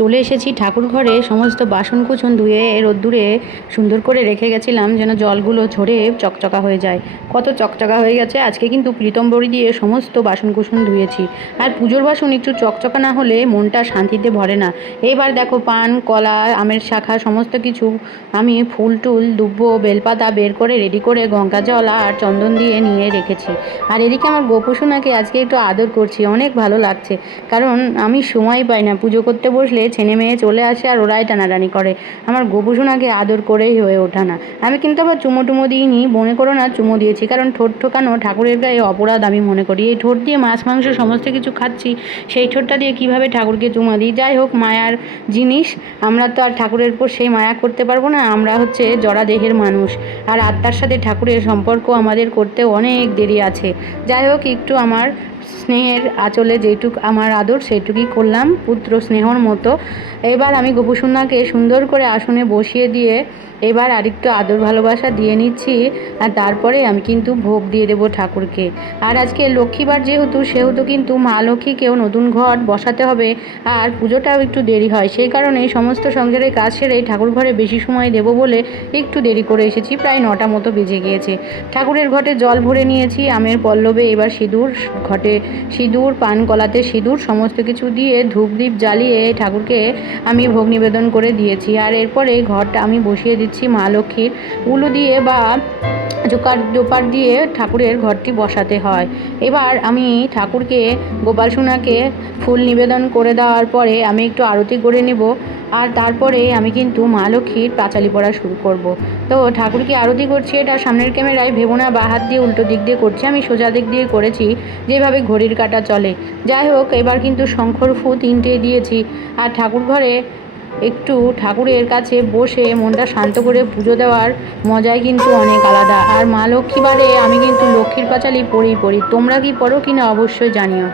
চলে এসেছি ঠাকুর ঘরে। সমস্ত বাসন কুসন ধুয়ে রোদ্দুরে সুন্দর করে রেখে গেছিলাম যেন জলগুলো ঝরে চকচকা হয়ে যায়। কত চকচকা হয়ে গেছে। আজকে কিন্তু প্রীতম বড়ি দিয়ে সমস্ত বাসন কুসন ধুয়েছি। আর পুজোর বাসন একটু চকচকা না হলে মনটা শান্তিতে ভরে না। এবার দেখো পান কলা আমের শাখা সমস্ত কিছু আমি ফুল টুল দুব্বো বেলপাতা বের করে রেডি করে গঙ্গা জল আর চন্দন দিয়ে নিয়ে রেখেছি। আর এদিকে আমার গোপুসোনাকে আজকে একটু আদর করছি, অনেক ভালো লাগছে। কারণ আমি সময় পাই না, পুজো করতে বসলে ছেলে মেয়ে চলে আসে আর ওরাই টানাটানি করে। আমার গোপুসোনাকে আদর করেই হয়ে ওঠা না। আমি কিন্তু আবার চুমো টুমো দিইনি, মনে করো না চুমো দিয়েছি, কারণ ঠোঁট ঠোকানো ঠাকুরের গায়ে অপরাধ আমি মনে করি। এই ঠোঁট দিয়ে মাছ মাংস সমস্ত কিছু খাচ্ছি, সেই ঠোঁটটা দিয়ে কিভাবে ঠাকুরকে চুমা দিই। যাই হোক, মায়ার জিনিস, আমরা তো আর ঠাকুরের উপর সেই মায়া করতে পারবো না। আমরা হচ্ছে জড়া দেহের মানুষ, আর আত্মার সাথে ঠাকুরের সম্পর্ক আমাদের করতে অনেক দেরি আছে। যাই হোক, একটু আমার স্নেহের আঁচলে যেটুক আমার আদর সেইটুকুই করলাম, পুত্র স্নেহর মতো। এবার আমি গোপুসোনাকে সুন্দর করে আসনে বসিয়ে দিয়ে এবার আরেকটু আদর ভালোবাসা দিয়ে নিচ্ছি। আর তারপরে আমি কিন্তু ভোগ দিয়ে দেবো ঠাকুরকে। আর আজকে লক্ষ্মীবার সেহেতু কিন্তু মা লক্ষ্মীকেও নতুন ঘট বসাতে হবে, আর পুজোটাও একটু দেরি হয়। সেই কারণে সমস্ত সংসারের কাজ সেরে ঠাকুর ঘরে বেশি সময় দেবো বলে একটু দেরি করে এসেছি, প্রায় 9টা মতো বেজে গিয়েছে। ঠাকুরের ঘটে জল ভরে নিয়েছি আমের পল্লবে। এবার সিঁদুর, ঘটে সিঁদুর, পান কলাতে সিঁদুর সমস্ত কিছু দিয়ে ধূপ দ্বীপ জ্বালিয়ে ঠাকুরকে আমি ভোগ নিবেদন করে দিয়েছি। আর এরপরে ঘরটা আমি বসিয়ে দিচ্ছি মা লক্ষ্মীর উলু দিয়ে বা জোপার দিয়ে ঠাকুরের ঘরটি বসাতে হয়। এবার আমি ঠাকুরকে গোপাল সোনাকে ফুল নিবেদন করে দেওয়ার পরে আমি একটু আরতি করে নেব। আর তারপরে আমি কিন্তু মা লক্ষ্মীর পাঁচালি পড়া শুরু করব। তো ঠাকুরকে আরতি করছি, এটা সামনের ক্যামেরায় ভেবো না বা হাত দিয়ে উল্টো দিক দিয়ে করছি, আমি সোজা দিক দিয়ে করেছি যেভাবে ঘড়ির কাঁটা চলে। যাই হোক, এবার কিন্তু শঙ্খর ফু 3টে দিয়েছি। আর ঠাকুর ঘরে একটু ঠাকুরের কাছে বসে মনটা শান্ত করে পুজো দেওয়ার মজাই কিন্তু অনেক আলাদা। আর মা লক্ষ্মীবারে আমি কিন্তু লক্ষ্মীর পাঁচালি পড়ি। তোমরা কি পড়ো কিনা অবশ্যই জানিও।